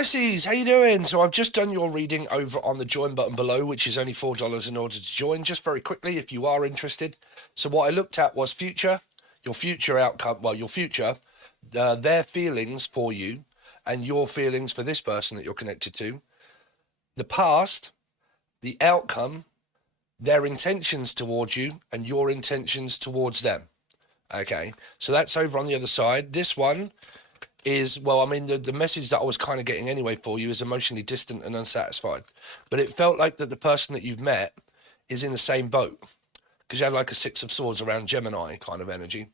Pisces, how you doing? So I've just done your reading over on the join button below, which is only $4 in order to join. Just very quickly, if you are interested. So what I looked at was your future outcome, well, your future, their feelings for you and your feelings for this person that you're connected to, the past, the outcome, their intentions towards you and your intentions towards them. Okay, so that's over on the other side. This one is, well, I mean, the message that I was kind of getting anyway for you is emotionally distant and unsatisfied. But it felt like that the person that you've met is in the same boat, because you had like a Six of Swords around Gemini kind of energy.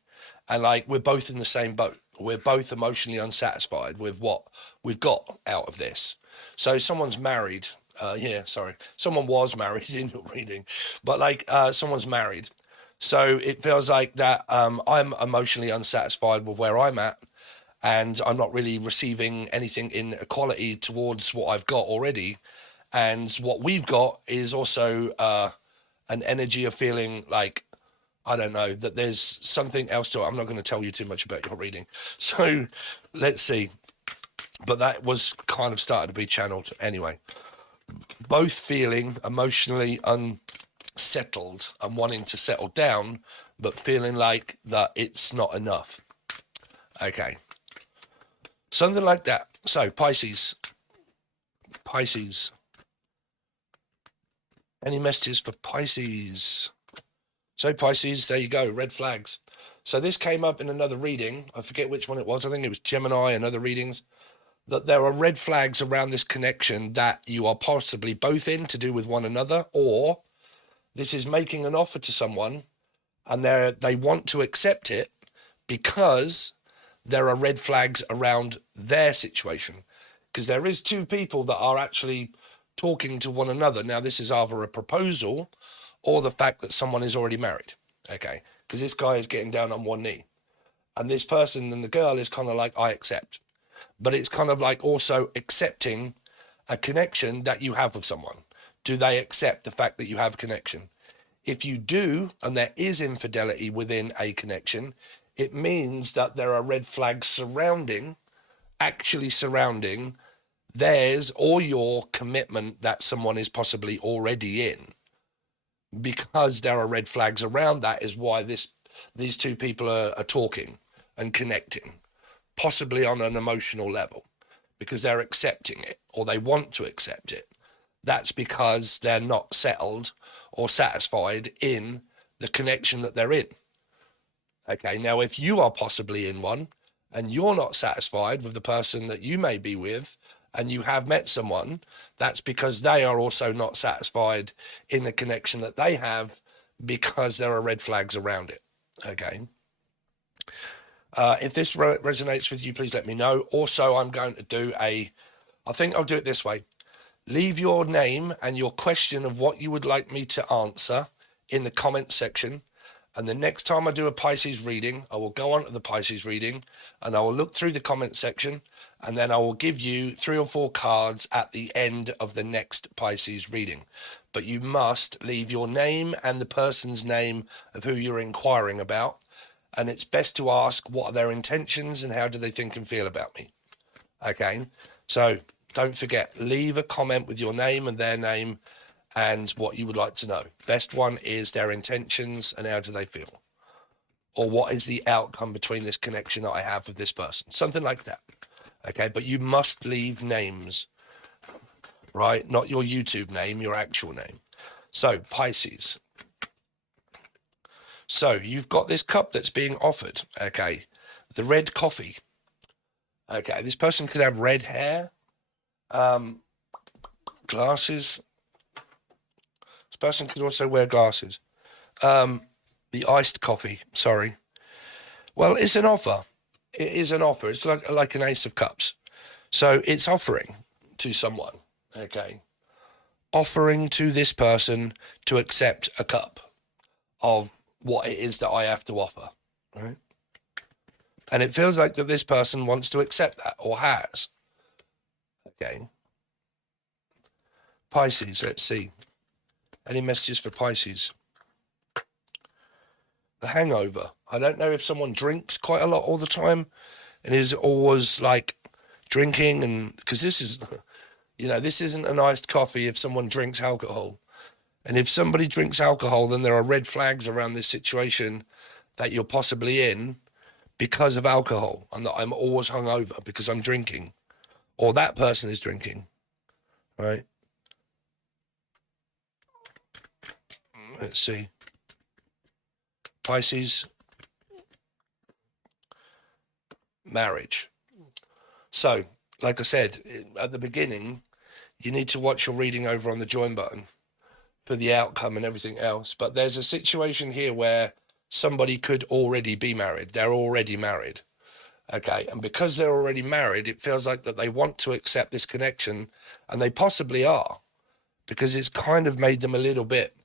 And like, we're both in the same boat. We're both emotionally unsatisfied with what we've got out of this. So someone's married. Someone was married in your reading, but like someone's married. So it feels like that I'm emotionally unsatisfied with where I'm at, and I'm not really receiving anything in equality towards what I've got already. And what we've got is also an energy of feeling like, I don't know, that there's something else to it. I'm not going to tell you too much about your reading. So let's see. But that was kind of started to be channeled anyway. Both feeling emotionally unsettled and wanting to settle down, but feeling like that it's not enough. Okay. Something like that. So Pisces. Any messages for Pisces? So Pisces, there you go, red flags. So this came up in another reading. I forget which one it was. I think it was Gemini and other readings. That there are red flags around this connection that you are possibly both in to do with one another, or this is making an offer to someone and they want to accept it because there are red flags around their situation. Because there is two people that are actually talking to one another. Now, this is either a proposal or the fact that someone is already married, okay? Because this guy is getting down on one knee. And this person and the girl is kind of like, I accept. But it's kind of like also accepting a connection that you have with someone. Do they accept the fact that you have a connection? If you do, and there is infidelity within a connection, it means that there are red flags surrounding theirs or your commitment that someone is possibly already in. Because there are red flags around that is why these two people are talking and connecting. Possibly on an emotional level, because they're accepting it or they want to accept it. That's because they're not settled or satisfied in the connection that they're in. Okay, now if you are possibly in one and you're not satisfied with the person that you may be with and you have met someone, that's because they are also not satisfied in the connection that they have, because there are red flags around it. Okay. If this resonates with you, please let me know. Also, I'm going to do I think I'll do it this way. Leave your name and your question of what you would like me to answer in the comment section. And the next time I do a Pisces reading, I will go on to the Pisces reading and I will look through the comment section, and then I will give you 3 or 4 cards at the end of the next Pisces reading. But you must leave your name and the person's name of who you're inquiring about. And it's best to ask, what are their intentions and how do they think and feel about me? Okay, so don't forget, leave a comment with your name and their name and what you would like to know. Best one is their intentions and how do they feel? Or what is the outcome between this connection that I have with this person? Something like that. Okay, but you must leave names, right? Not your YouTube name, your actual name. So Pisces. So you've got this cup that's being offered, okay? The red coffee. Okay, this person could have red hair, glasses. This person could also wear glasses. The iced coffee, sorry. Well, it's an offer. It is an offer. It's like an Ace of Cups. So it's offering to someone, okay? Offering to this person to accept a cup of what it is that I have to offer, right? And it feels like that this person wants to accept that or has. Okay. Pisces, let's see. Any messages for Pisces? The hangover. I don't know if someone drinks quite a lot all the time and is always like drinking, and because this is, this isn't an iced coffee if someone drinks alcohol. And if somebody drinks alcohol, then there are red flags around this situation that you're possibly in because of alcohol, and that I'm always hungover because I'm drinking, or that person is drinking, right? Let's see. Pisces, marriage. So, like I said at the beginning, you need to watch your reading over on the join button for the outcome and everything else. But there's a situation here where somebody could already be married. They're already married. Okay. And because they're already married, it feels like that they want to accept this connection, and they possibly are, because it's kind of made them a little bit,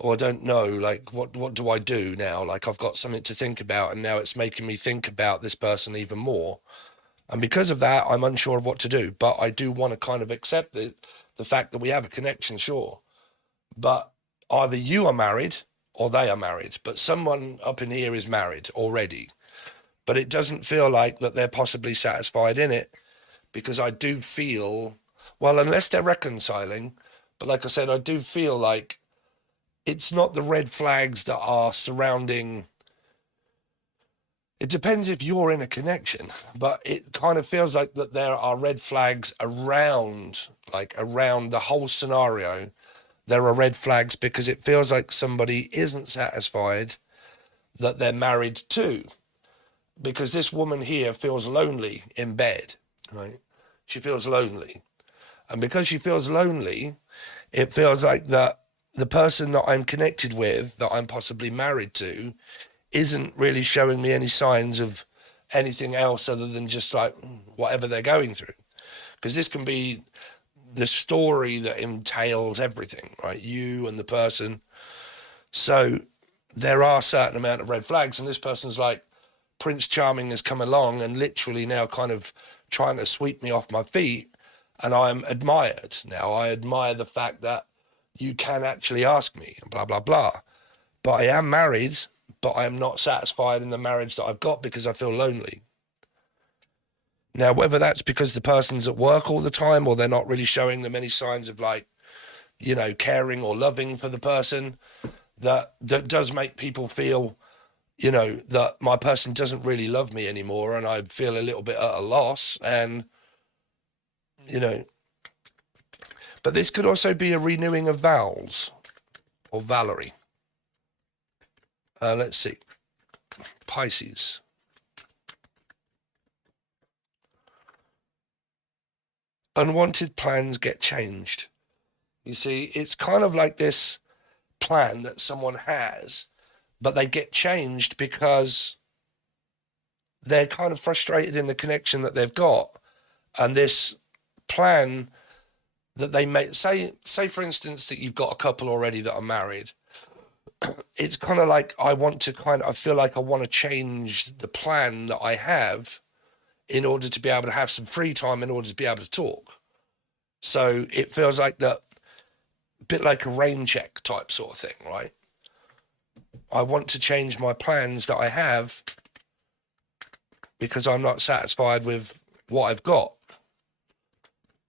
or I don't know, like, what do I do now? Like, I've got something to think about, and now it's making me think about this person even more. And because of that, I'm unsure of what to do. But I do want to kind of accept the fact that we have a connection, sure. But either you are married or they are married. But someone up in here is married already. But it doesn't feel like that they're possibly satisfied in it, because I do feel, well, unless they're reconciling, but like I said, I do feel like it's not the red flags that are surrounding. It depends if you're in a connection, but it kind of feels like that there are red flags around the whole scenario. There are red flags because it feels like somebody isn't satisfied that they're married to, because this woman here feels lonely in bed, right? She feels lonely. And because she feels lonely, it feels like that the person that I'm connected with, that I'm possibly married to, isn't really showing me any signs of anything else other than just like whatever they're going through. Because this can be the story that entails everything, right? You and the person. So there are a certain amount of red flags, and this person's like, Prince Charming has come along and literally now kind of trying to sweep me off my feet, and I'm admired. Now I admire the fact that you can actually ask me and blah, blah, blah. But I am married, but I am not satisfied in the marriage that I've got because I feel lonely. Now, whether that's because the person's at work all the time, or they're not really showing them any signs of like, caring or loving for the person, that does make people feel, that my person doesn't really love me anymore, and I feel a little bit at a loss. And, but this could also be a renewing of vows, or Valerie. Let's see. Pisces. Unwanted plans get changed. You see, it's kind of like this plan that someone has, but they get changed because they're kind of frustrated in the connection that they've got. And this plan that they make, say for instance, that you've got a couple already that are married. It's kind of like, I feel like I want to change the plan that I have in order to be able to have some free time, in order to be able to talk. So it feels like that, a bit like a rain check type sort of thing, right? I want to change my plans that I have because I'm not satisfied with what I've got.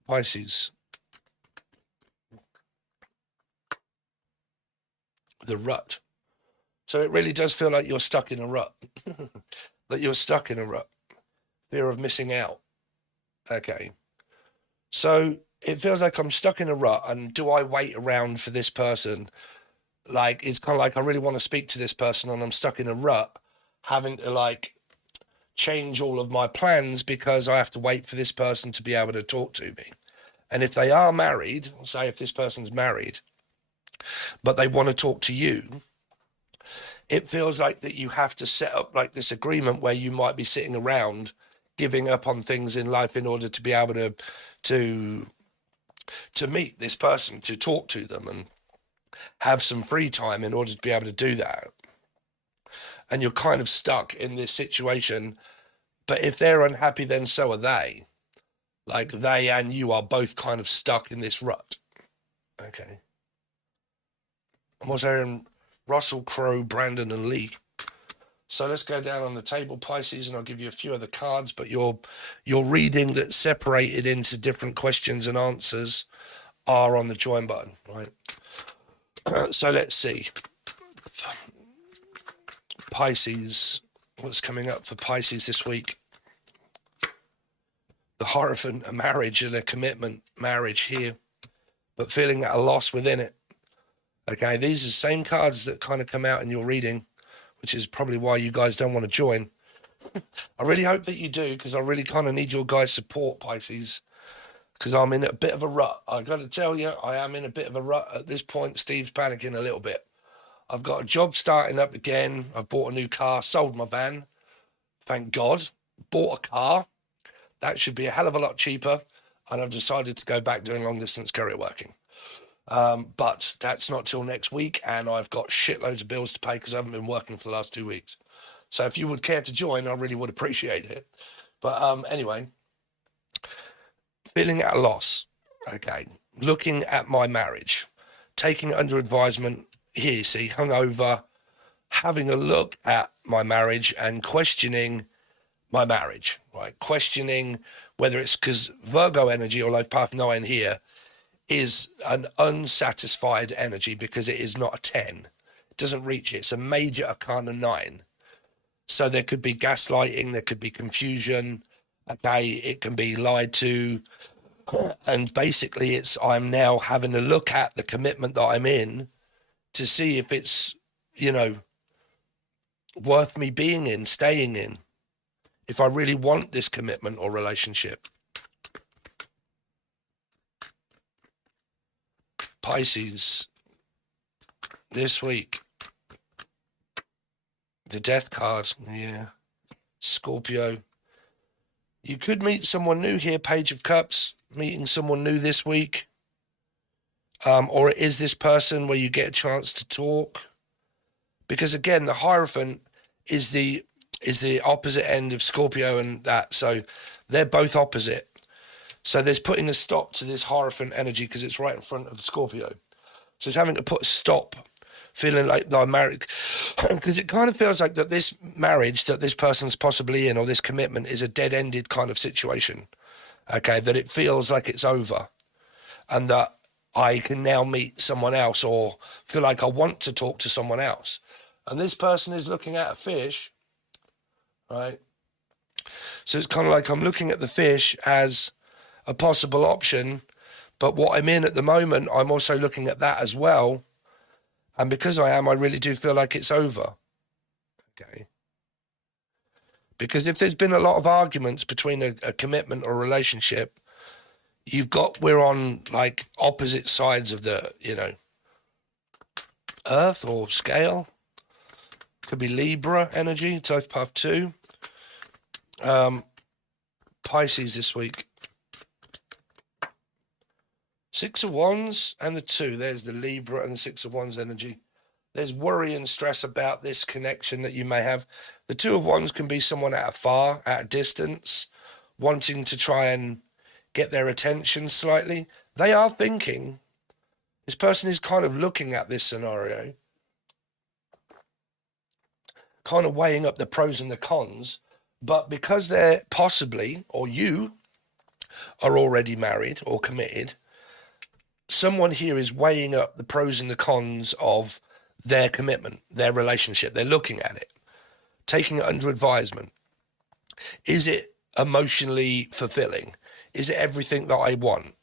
Pisces. The rut. So it really does feel like you're stuck in a rut. That you're stuck in a rut. Fear of missing out. Okay. So it feels like I'm stuck in a rut, and do I wait around for this person? Like, it's kind of like I really want to speak to this person, and I'm stuck in a rut, having to like change all of my plans because I have to wait for this person to be able to talk to me. And if they are married, say if this person's married, but they want to talk to you, it feels like that you have to set up like this agreement where you might be sitting around giving up on things in life in order to be able to meet this person, to talk to them and have some free time in order to be able to do that. And you're kind of stuck in this situation. But if they're unhappy, then so are they. Like, they and you are both kind of stuck in this rut. Okay. And what's there in Russell Crowe, Brandon and Lee? So let's go down on the table, Pisces, and I'll give you a few other cards, but your reading that's separated into different questions and answers are on the join button, right? So let's see. Pisces, what's coming up for Pisces this week? The Hierophant, a marriage and a commitment, marriage here, but feeling at a loss within it. Okay, these are the same cards that kind of come out in your reading, which is probably why you guys don't want to join. I really hope that you do, because I really kind of need your guys' support, Pisces, because I'm in a bit of a rut. I got to tell you, I am in a bit of a rut at this point. Steve's panicking a little bit. I've got a job starting up again. I've bought a new car, sold my van, thank God, bought a car. That should be a hell of a lot cheaper, and I've decided to go back doing long-distance courier working. But that's not till next week, and I've got shitloads of bills to pay because I haven't been working for the last 2 weeks. So if you would care to join, I really would appreciate it. But anyway, feeling at a loss. Okay, looking at my marriage, taking it under advisement. Here, you see, hungover, having a look at my marriage and questioning my marriage, right? Questioning whether it's because Virgo energy, or like path 9 here, is an unsatisfied energy because it is not a 10. It doesn't reach it. It's a major arcana 9. So there could be gaslighting, there could be confusion, okay, it can be lied to. And basically I'm now having a look at the commitment that I'm in to see if it's, worth me being in, staying in, if I really want this commitment or relationship. Pisces, this week, the Death card, yeah, Scorpio. You could meet someone new here, Page of Cups, meeting someone new this week. Or it is this person where you get a chance to talk. Because again, the Hierophant is the opposite end of Scorpio and that. So they're both opposite. So there's putting a stop to this Hierophant energy because it's right in front of Scorpio. So it's having to put a stop, feeling like they're married. Because it kind of feels like that this marriage that this person's possibly in, or this commitment, is a dead-ended kind of situation. Okay, that it feels like it's over. And that I can now meet someone else, or feel like I want to talk to someone else. And this person is looking at a fish, right? So it's kind of like I'm looking at the fish as a possible option, but what I'm in at the moment, I'm also looking at that as well. And because I really do feel like it's over. Okay. Because if there's been a lot of arguments between a commitment or relationship, we're on like opposite sides of the, earth or scale. Could be Libra energy, Toth Path 2. Pisces this week. 6 of Wands and the 2. There's the Libra and the 6 of Wands energy. There's worry and stress about this connection that you may have. The 2 of Wands can be someone at a distance, wanting to try and get their attention slightly. They are thinking. This person is kind of looking at this scenario, kind of weighing up the pros and the cons, but because they're possibly, or you are already married or committed, someone here is weighing up the pros and the cons of their commitment, their relationship. They're looking at it, taking it under advisement. Is it emotionally fulfilling? Is it everything that I want?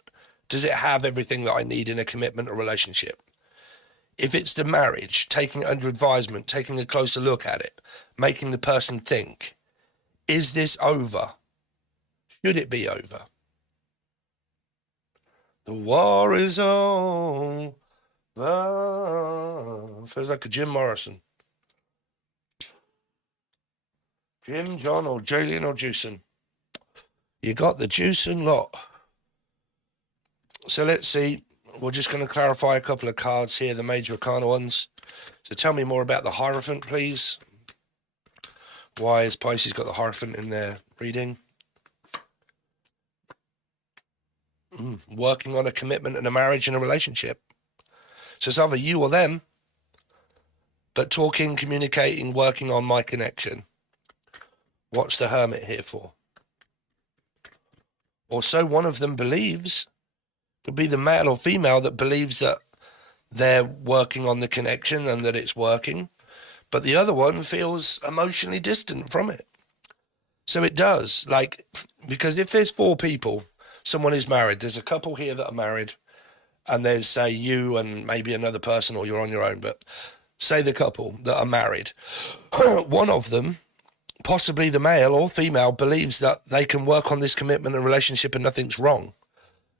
Does it have everything that I need in a commitment or relationship? If it's the marriage, taking it under advisement, taking a closer look at it, making the person think, is this over? Should it be over? The war is over. Feels like a Jim Morrison. Jim, John, or Julian, or Juicin. You got the juicing lot. So let's see. We're just going to clarify a couple of cards here, the major arcana ones. So tell me more about the Hierophant, please. Why has Pisces got the Hierophant in their reading? Working on a commitment and a marriage and a relationship. So it's either you or them. but talking, communicating, working on my connection. What's the Hermit here for? Or so one of them believes. Could be the male or female that believes that they're working on the connection and that it's working, but the other one feels emotionally distant from it. So it does, like, because if there's 4 people, someone is married, there's a couple here that are married, and there's, say, you and maybe another person, or you're on your own, but say the couple that are married, one of them, possibly the male or female, believes that they can work on this commitment and relationship and nothing's wrong.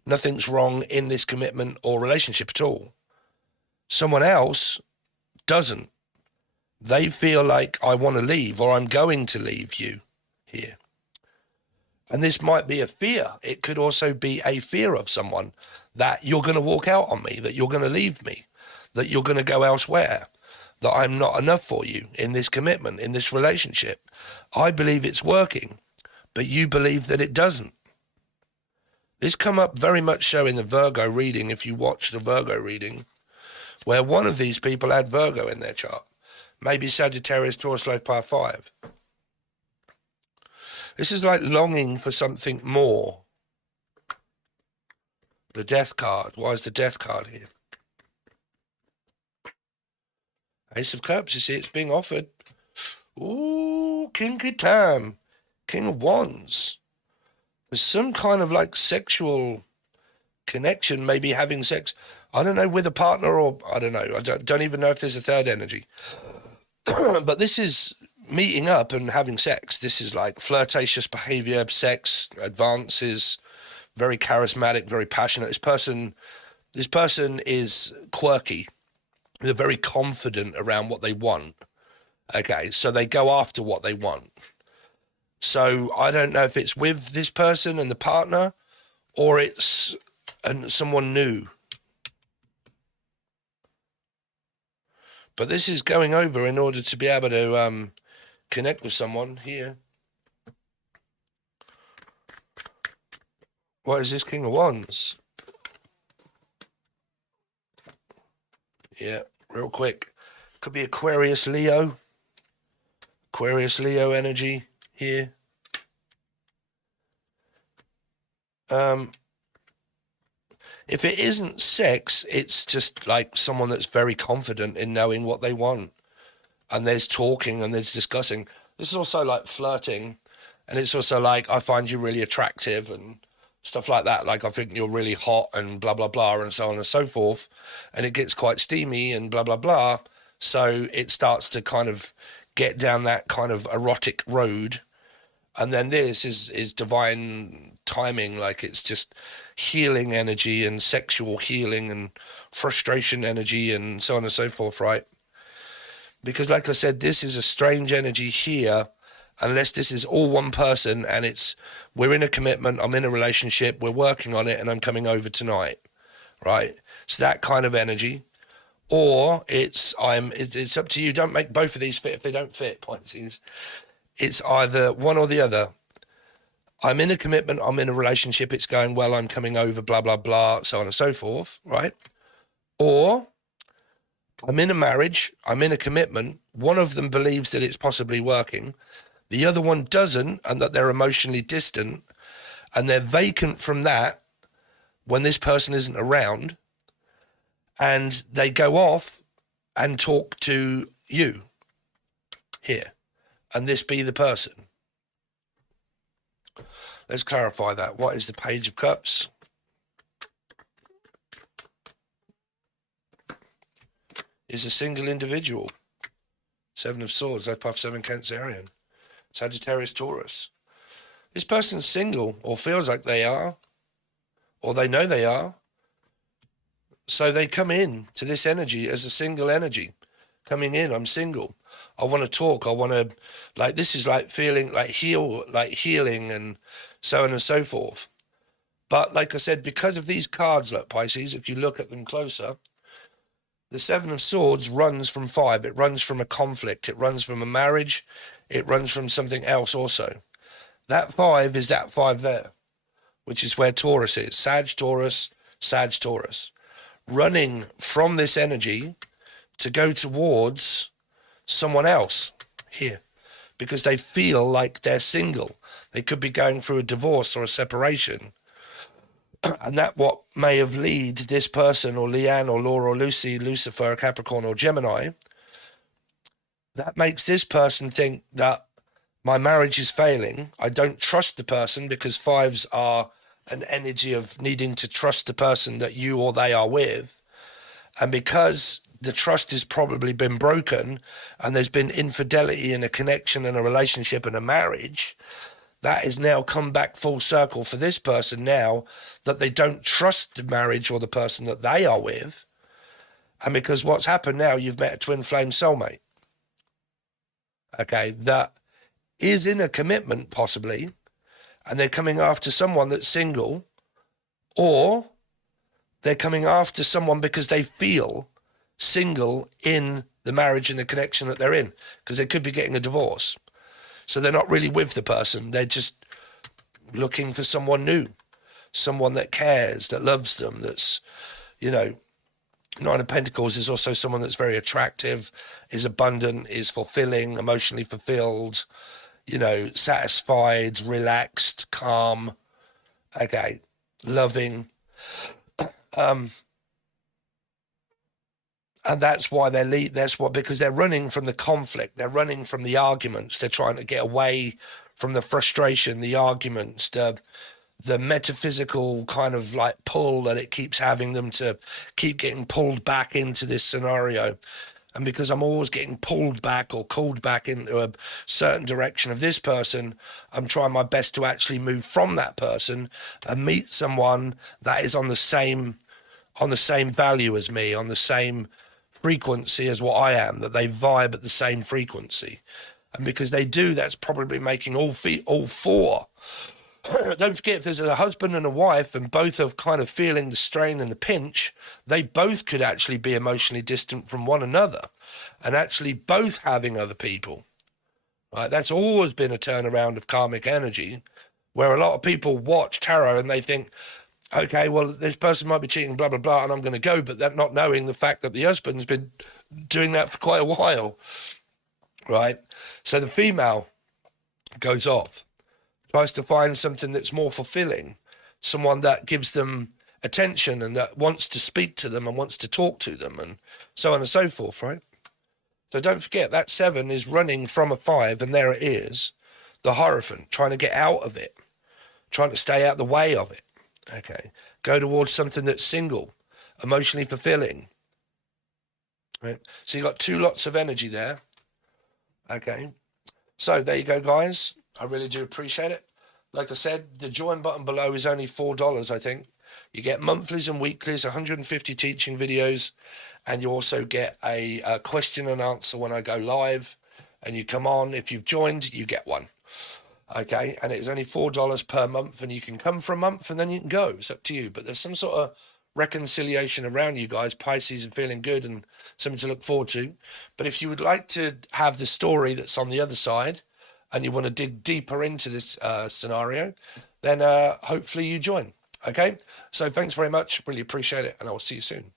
Nothing's wrong in this commitment or relationship at all. Someone else doesn't. They feel like, I want to leave, or I'm going to leave you here. And this might be a fear. It could also be a fear of someone that you're going to walk out on me, that you're going to leave me, that you're going to go elsewhere, that I'm not enough for you in this commitment, in this relationship. I believe it's working, but you believe that it doesn't. This come up very much so in the Virgo reading, if you watch the Virgo reading, where one of these people had Virgo in their chart. Maybe Sagittarius, Taurus, Leo, Power 5. This is like longing for something more. The Death card. Why is the Death card here? Ace of Cups, you see, it's being offered. Ooh, kinky time. King of Wands. There's some kind of like sexual connection, maybe having sex, I don't know, with a partner, or I don't know. I don't even know if there's a third energy. But this is meeting up and having sex. This is like flirtatious behavior, sex, advances, very charismatic, very passionate. This person is quirky. They're very confident around what they want. Okay, so they go after what they want. So I don't know if it's with this person and the partner, or it's someone new. But this is going over in order to be able to connect with someone here. What is this King of Wands? Yeah, real quick. Could be Aquarius, Leo. Aquarius, Leo energy here. If it isn't sex, it's just like someone that's very confident in knowing what they want. And there's talking and there's discussing. This is also like flirting. And it's also like, I find you really attractive and stuff like that. Like, I think you're really hot and blah, blah, blah, and so on and so forth. And it gets quite steamy and blah, blah, blah. So it starts to kind of get down that kind of erotic road. And then this is divine timing, like it's just healing energy and sexual healing and frustration energy and so on and so forth, right? Because like I said, this is a strange energy here, unless this is all one person and we're in a commitment, I'm in a relationship, we're working on it and I'm coming over tonight, right? So that kind of energy. Or it's up to you. Don't make both of these fit if they don't fit, Pisces. It's either one or the other. I'm in a commitment, I'm in a relationship, it's going well, I'm coming over, blah, blah, blah, so on and so forth, right? Or I'm in a marriage, I'm in a commitment, one of them believes that it's possibly working, the other one doesn't, and that they're emotionally distant, and they're vacant from that when this person isn't around, and they go off and talk to you here, and this be the person. Let's clarify that. What is the Page of Cups? Is a single individual. 7 of Swords, Left Path 7 Cancerian. Sagittarius, Taurus. This person's single, or feels like they are, or they know they are. So they come in to this energy as a single energy. Coming in, I'm single. I want to talk. I want to, like, this is like feeling like healing and so on and so forth. But like I said, because of these cards, like Pisces, if you look at them closer, the 7 of Swords runs from 5. It runs from a conflict. It runs from a marriage. It runs from something else also. That 5 is that 5 there, which is where Taurus is. Sag, Taurus, Running from this energy to go towards someone else here because they feel like they're single. They could be going through a divorce or a separation. And that what may have led this person, or Leanne or Laura or Lucy, Lucifer, Capricorn or Gemini, that makes this person think that my marriage is failing. I don't trust the person, because fives are an energy of needing to trust the person that you or they are with. And because the trust has probably been broken and there's been infidelity in a connection and a relationship and a marriage, that is now come back full circle for this person now, that they don't trust the marriage or the person that they are with. And because what's happened now, you've met a twin flame soulmate. Okay, that is in a commitment possibly, and they're coming after someone that's single, or they're coming after someone because they feel single in the marriage and the connection that they're in, because they could be getting a divorce. So they're not really with the person. They're just looking for someone new, someone that cares, that loves them, that's, you know, Nine of Pentacles is also someone that's very attractive, is abundant, is fulfilling, emotionally fulfilled, you know, satisfied, relaxed, calm, okay, loving. And that's why because they're running from the conflict, they're running from the arguments, they're trying to get away from the frustration, the arguments, the metaphysical kind of like pull that it keeps having them to keep getting pulled back into this scenario. And because I'm always getting pulled back or called back into a certain direction of this person, I'm trying my best to actually move from that person and meet someone that is on the same value as me, on the same frequency as what I am, that they vibe at the same frequency. And because they do, that's probably making all four. Don't forget, if there's a husband and a wife and both are kind of feeling the strain and the pinch, they both could actually be emotionally distant from one another and actually both having other people. Right? That's always been a turnaround of karmic energy, where a lot of people watch tarot and they think, okay, well, this person might be cheating, blah, blah, blah, and I'm going to go, but they're not knowing the fact that the husband's been doing that for quite a while, right? So the female goes off, tries to find something that's more fulfilling, someone that gives them attention and that wants to speak to them and wants to talk to them and so on and so forth, right? So don't forget that 7 is running from a 5, and there it is, the Hierophant, trying to get out of it, trying to stay out the way of it. Okay, go towards something that's single, emotionally fulfilling. Right? So you've got 2 lots of energy there. Okay, so there you go, guys. I really do appreciate it. Like I said, the join button below is only $4, I think. You get monthlies and weeklies, 150 teaching videos, and you also get a question and answer when I go live. And you come on, if you've joined, you get one. Okay, and it's only $4 per month, and you can come for a month and then you can go. It's up to you. But there's some sort of reconciliation around you guys, Pisces, and feeling good and something to look forward to. But if you would like to have the story that's on the other side and you want to dig deeper into this scenario, then hopefully you join. Okay, so thanks very much. Really appreciate it, and I will see you soon.